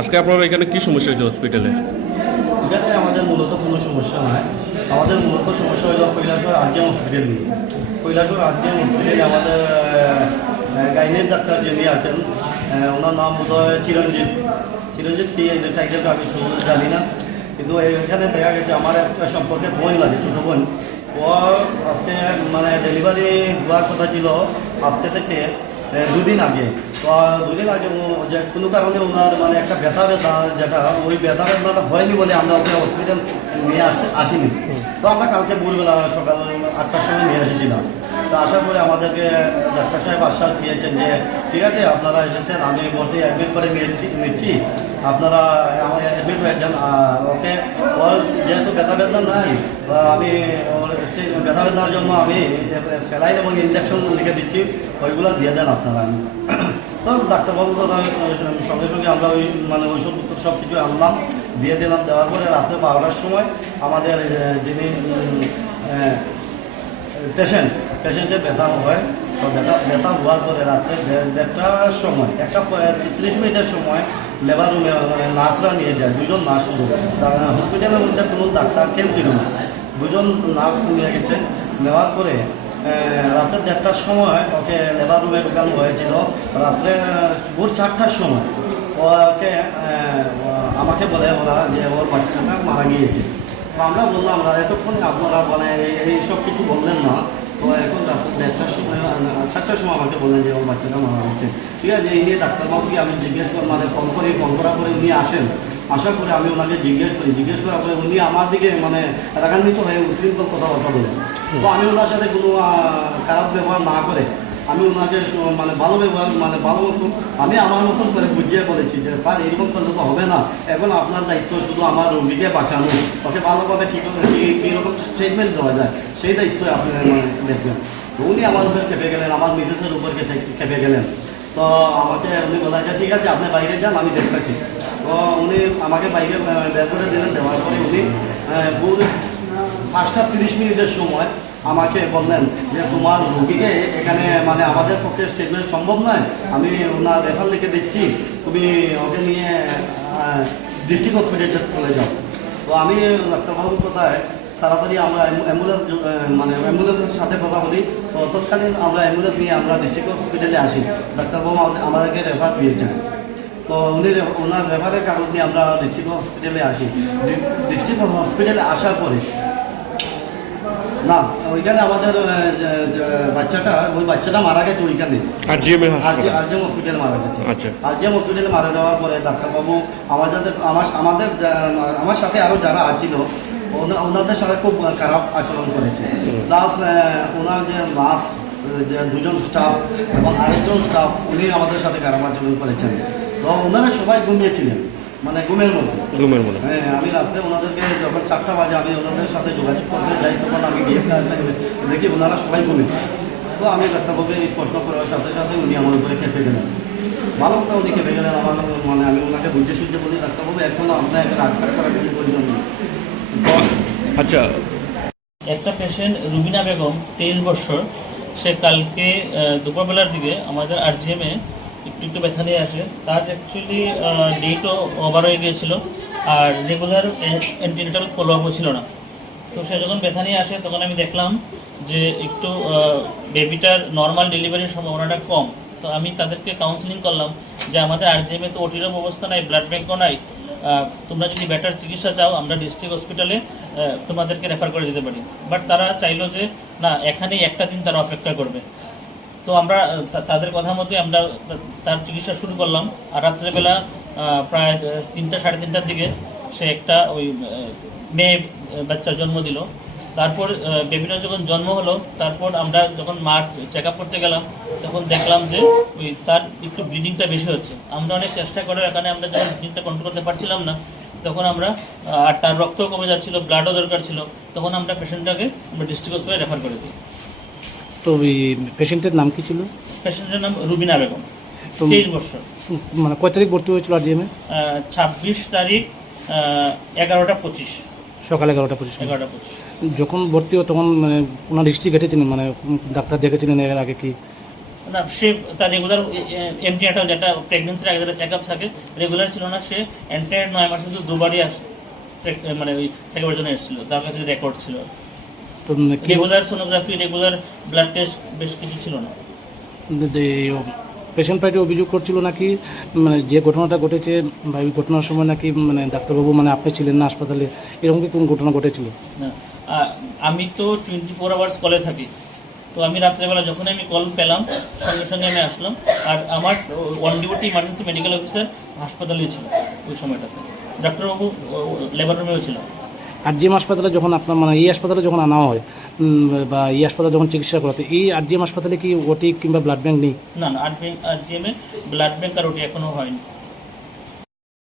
আজকে আপনার এখানে কি সমস্যা হয়েছে হসপিটালে এখানে আমাদের মূলত কোনো সমস্যা নয় আমাদের মূলত সমস্যা হলো কৈলাসর আরজিএম হসপিটাল নিয়ে। কৈলাসর আরজিএম হসপিটালে আমাদের গাইনের ডাক্তার যিনি আছেন ওনার নাম বোধ হয় চিরঞ্জিত। চিরঞ্জিত কি এই টাইটেলটা আমি জানি না। কিন্তু এখানে দেখা গেছে আমার একটা সম্পর্কে বোন লাগে, ছোটো বোন। ও আজকে মানে ডেলিভারি হওয়ার কথা ছিল। আজকে থেকে দুদিন আগে। তো দুদিন আগে যে কোনো কারণে ওনার মানে একটা ব্যথা ব্যথা যেটা, ওই ব্যথা ব্যথাটা হয়নি বলে আমরা ওকে হসপিটাল নিয়ে আসতে আসিনি। তো আমরা কালকে ভোরবেলা সকাল আটটার সময় নিয়ে এসেছিলাম। তো আশা করে আমাদেরকে ডাক্তার সাহেব আশ্বাস দিয়েছেন যে, ঠিক আছে, আপনারা এসেছেন, আমি ভর্তি অ্যাডমিট করে নিয়েছি, নিচ্ছি। আপনারা, আমার অ্যাডমিট হয়ে যান, আর ওকে ওর যেহেতু ব্যথা বেদনা নাই আমি ওর ব্যথা বেদনার জন্য আমি স্যালাইন এবং ইঞ্জেকশন লিখে দিচ্ছি, ওইগুলো দিয়ে দেন আপনারা। আমি তো ডাক্তারবাবু সঙ্গে সঙ্গে আমরা ওই মানে ওইসব সব কিছু আনলাম, দিয়ে দিলাম। দেওয়ার পরে রাত্রে বারোটার সময় আমাদের যিনি পেশেন্ট পেশেন্টের ব্যথা হয়, তো ব্যথা ব্যথা হওয়ার পরে রাত্রে দেড়টার সময়, একটা ত্রিশ মিনিটের সময় লেবার রুমে নার্সরা নিয়ে যায়, দুজন নার্স হসপিটালের মধ্যে কোনো ডাক্তার কেউ ছিল না। দুজন নার্স নিয়ে গেছে। নেওয়ার পরে রাত্রে দেড়টার সময় ওকে লেবার রুমে ঢুকানো হয়েছিল। রাত্রে, ভোর চারটার সময় ওকে আমাকে বলে ওরা যে ওর বাচ্চাটা মারা গিয়েছে। আমরা বললাম এতক্ষণে আপনারা মানে এই সব কিছু বললেন না। তো এখন রাত্রে দেড়টার সময় চারটার সময় আমাকে বললেন যে ওর বাচ্চাটা মারা গেছে। ঠিক আছে, এই নিয়ে ডাক্তারবাবুকে আমি জিজ্ঞেস করি মানে ফোন করি, ফোন করার পরে উনি আসেন। আসার পরে আমি ওনাকে জিজ্ঞেস করি, জিজ্ঞেস করার পরে উনি আমার দিকে মানে রাগান্বিত হয়ে উশৃঙ্খল কথাবার্তা বলেন তো আমি ওনার সাথে কোনো খারাপ ব্যবহার না করে আমি ওনাকে মানে ভালো ব্যবহার মানে ভালো মতো, আমি আমার মতন করে বুঝিয়ে বলেছি যে, স্যার এরকম করলে তো হবে না। এখন আপনার দায়িত্ব শুধু আমার রোগীকে বাঁচানো। ওকে ভালোভাবে কী করে, কী- কীরকম স্টেটমেন্ট দেওয়া যায়, সেই দায়িত্ব আপনি মানে দেখবেন। উনি আমার উপর খেপে গেলেন, আমার মিসেসের উপর খেপে গেলেন। তো আমাকে উনি বললেন যে, ঠিক আছে, আপনি বাইরে যান, আমি দেখতেছি। তো উনি আমাকে বাইরে বের করে দিলেন। দেওয়ার পরে উনি পুরো পাঁচটা তিরিশ মিনিটের সময় আমাকে বললেন যে, তোমার রোগীকে এখানে মানে আমাদের পক্ষে স্টেটমেন্ট সম্ভব নয়। আমি ওনার রেফার লিখে দিচ্ছি। তুমি ওকে নিয়ে ডিস্ট্রিক্ট হসপিটালে চলে যাও। তো আমি ডাক্তারবাবুর কথায় তাড়াতাড়ি আমরা অ্যাম্বুলেন্স মানে অ্যাম্বুলেন্সের সাথে কথা বলি। তো তৎকালীন আমরা অ্যাম্বুলেন্স নিয়ে আমরা ডিস্ট্রিক্ট হসপিটালে আসি। ডাক্তারবাবু আমাদের- আমাদেরকে রেফার দিয়েছেন। তো উনি ওনার রেফারের কাগজ নিয়ে আমরা ডিস্ট্রিক্ট হসপিটালে আসি। ডিস্ট্রিক্ট হসপিটালে আসার পরে না ওইখানে আমাদের বাচ্চাটা ওই বাচ্চাটা মারা গেছে ওইখানে। আরজিএম হসপিটালে মারা গেছে। আচ্ছা। আরজিএম হসপিটালে মারা যাওয়ার পরে ডাক্তারবাবু আমাদের আমার আমাদের আমার সাথে আরও যারা আছিল ওনাদের সাথে খুব খারাপ আচরণ করেছে। প্লাস ওনার যে নার্স যে দুজন স্টাফ এবং আরেকজন স্টাফ উনি আমাদের সাথে খারাপ আচরণ করেছেন। তো ওনারা সবাই ঘুমিয়েছিলেন মানে ঘুমের মধ্যে। ঘুমের মনে হ্যাঁ আমি রাত্রে ওনাদেরকে যখন চারটা বাজে আমি ওনাদের সাথে যোগাযোগ করতে যাই তখন আমি গিয়ে দেখি ওনারা সবাই ঘুমে তো আমি ডাক্তারবাবুকে এই প্রশ্ন করার সাথে সাথে উনি আমার উপরে খেপে গেলেন। ভালো কথা উনি খেপে গেলেন আমার মানে আমি ওনাকে বুঝে সুঝে বলি ডাক্তারবাবু এখন আপনার একটা আটকাট করার কিছু প্রয়োজন নেই আচ্ছা। একটা পেশেন্ট রুবিনা বেগম, তেইশ বছর। সে কালকে দুপুরবেলার দিকে আমাদের আরজিএমে একটু একটু ব্যথা নিয়ে আসে। তার অ্যাকচুয়ালি ডেটও ওভার হয়ে গিয়েছিল। আর রেগুলার অ্যান্টিনেটাল ফলো আপও ছিল না। তো সে যখন ব্যথা নিয়ে আসে, তখন আমি দেখলাম যে একটু বেবিটার নর্মাল ডেলিভারির সম্ভাবনাটা কম। তো আমি তাদেরকে কাউন্সিলিং করলাম যে আমাদের আরজিএমে তো ওটিরও ব্যবস্থা নাই ব্লাড ব্যাঙ্কও নাই। তোমরা যদি বেটার চিকিৎসা চাও, আমরা ডিস্ট্রিক্ট হসপিটালে তোমাদেরকে রেফার করে দিতে পারি। বাট তারা চাইলো যে, না, এখানেই একটা দিন তারা অপেক্ষা করবে। তো আমরা তাদের কথা মতে আমরা তার চিকিৎসা শুরু করলাম। আর রাত্রেবেলা প্রায় তিনটা সাড়ে তিনটার দিকে সে একটা ওই মেয়ে বাচ্চার জন্ম দিল। তারপর বেবিটার যখন জন্ম হলো তারপর আমরা যখন মার চেক আপ করতে গেলাম তখন দেখলাম যে ওই তার একটু ব্লিডিংটা বেশি হচ্ছে। আমরা অনেক চেষ্টা করে এখানে আমরা যখন ব্লিডিংটা কন্ট্রোল করতে পারছিলাম না তখন আমরা আর তার রক্তও কমে যাচ্ছিল ব্লাডও দরকার ছিল তখন আমরা পেশেন্টটাকে আমরা ডিস্ট্রিক্ট হসপিটালে রেফার করে দিই। তো ওই পেশেন্টের নাম কি ছিল? পেশেন্টের নাম রুবিনা বেগম তো তেইশ বছর। মানে কয় তারিখ ভর্তি হয়েছিল আর জিএমে ছাব্বিশ তারিখ এগারোটা পঁচিশ। সকাল এগারোটা পঁচিশ এগারোটা পঁচিশ। যখন ভর্তি হয় তখন মানে ওনার হিস্ট্রি কেটেছিলেন মানে ডাক্তার দেখেছিলেন এর আগে কি? না সে তার রেগুলার এমটিআটাল যেটা প্রেগনেন্সির আগে যেটা চেক আপ থাকে রেগুলার ছিল না সে এন্টায়ার নয় মাসে শুধু দুবারই আস মানে ওই চেক আপের জন্য এসেছিল তার কাছে রেকর্ড ছিল। Regular sonography regular blood test বেশ কিছু ছিল না। পেশেন্ট পার্টি অভিযোগ করছিল নাকি? মানে যে ঘটনাটা ঘটেছে বা ওই ঘটনার সময় নাকি মানে ডাক্তারবাবু মানে আপনি ছিলেন না হাসপাতালে এরকম কি কোন ঘটনা ঘটেছিল? না আমি তো টোয়েন্টি ফোর আওয়ার্স কলে থাকি। তো আমি রাত্রেবেলা যখন আমি কল পেলাম সঙ্গে সঙ্গে আমি আসলাম। আর আমার on duty emergency medical officer হাসপাতালেই ছিল ওই সময়টাতে। ডাক্তারবাবু লেবার রুমেও ছিল। আরজিএম হাসপাতালে যখন আপনার মানে এই হাসপাতালে যখন আনা হয় বা এই হাসপাতালে যখন চিকিৎসা করাতে এই আরজিএম হাসপাতালে কি ওটি কিংবা ব্লাড ব্যাঙ্ক নেই? না না আর আর জিএমে ব্লাড ব্যাঙ্ক আর ওটি এখনও হয়নি।